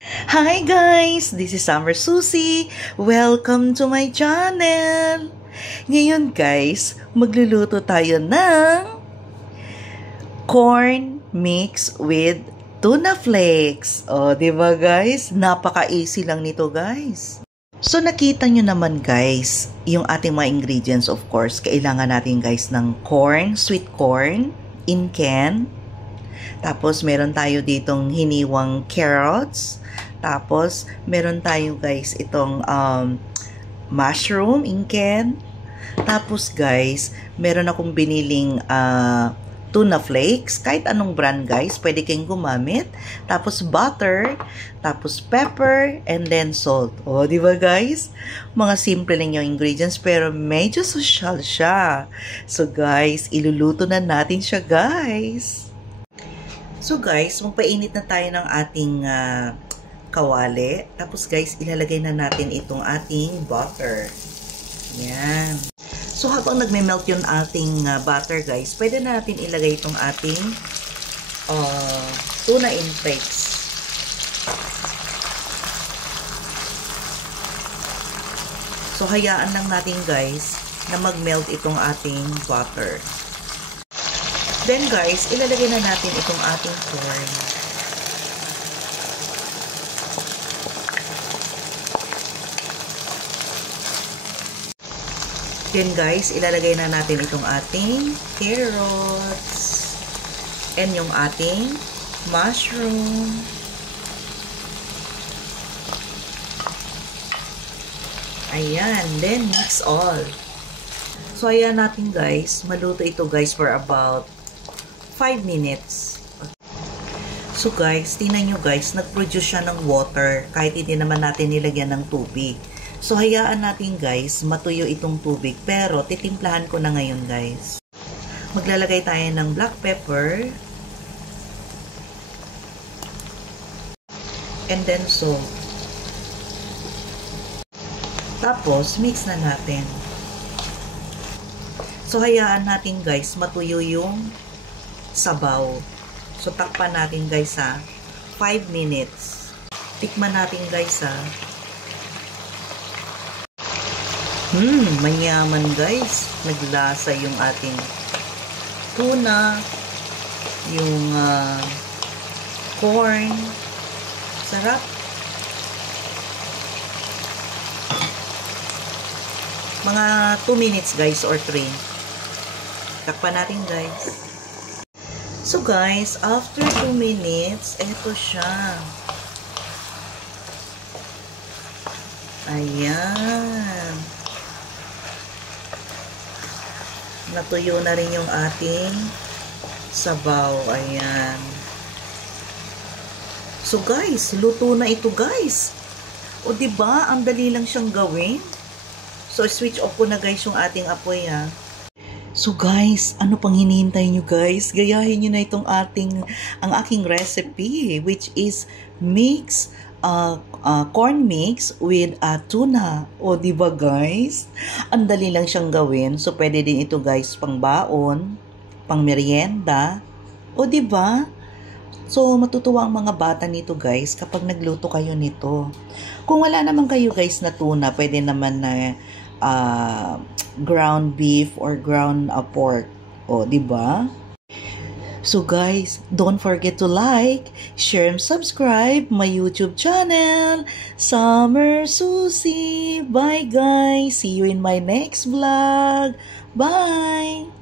Hi guys! This is Summer Susie. Welcome to my channel. Ngayon guys, magluluto tayo ng corn mix with tuna flakes. O, diba guys? Napaka-easy lang nito guys. So nakita nyo naman guys, yung ating mga ingredients of course, kailangan natin guys ng corn, sweet corn, in can. Tapos meron tayo ditong hiniwang carrots. Tapos, meron tayo guys itong mushroom in can. Tapos guys, meron akong biniling tuna flakes. Kahit anong brand guys, pwede kayong gumamit. Tapos butter, tapos pepper, and then salt. O, di ba guys? Mga simple lang yung ingredients pero medyo social siya. So guys, iluluto na natin siya guys. So guys, magpainit na tayo ng ating kawali. Tapos guys, ilalagay na natin itong ating butter. Yan. So habang nagme-melt yung ating butter guys, pwede na natin ilagay itong ating tuna in flakes. So hayaan lang natin guys na mag-melt itong ating butter. Then guys, ilalagay na natin itong ating corn. Then guys, ilalagay na natin itong ating carrots and yung ating mushroom. Ayan, then mix all. So ayan natin guys, maluto ito guys for about 5 minutes. So guys, tingnan nyo guys, nag-produce siya ng water kahit hindi naman natin nilagyan ng tubig. So, hayaan natin guys, matuyo itong tubig. Pero, titimplahan ko na ngayon guys. Maglalagay tayo ng black pepper. And then salt. Tapos, mix na natin. So, hayaan natin guys, matuyo yung sabaw. So, takpan natin guys 5 minutes. Tikman natin guys manyaman guys. Naglasa yung ating tuna, yung corn. Sarap. Mga 2 minutes guys or 3. Takpan natin guys. So guys, after 2 minutes, eto siya. Ayan. Natuyo na rin yung ating sabaw. Ayan. So guys, luto na ito guys. O diba, ang dali lang siyang gawin. So switch off ko na guys yung ating apoy So guys, ano pang hinihintay nyo guys? Gayahin nyo na itong ang aking recipe, which is corn mix with tuna. O diba guys? Ang dali lang siyang gawin. So pwede din ito guys pang baon, pang merienda. O diba? So matutuwa ang mga bata nito guys kapag nagluto kayo nito. Kung wala naman kayo guys na tuna, pwede naman na ground beef or ground pork. O diba? So guys, don't forget to like, share, and subscribe my YouTube channel, Summer Susie. Bye guys. See you in my next vlog. Bye.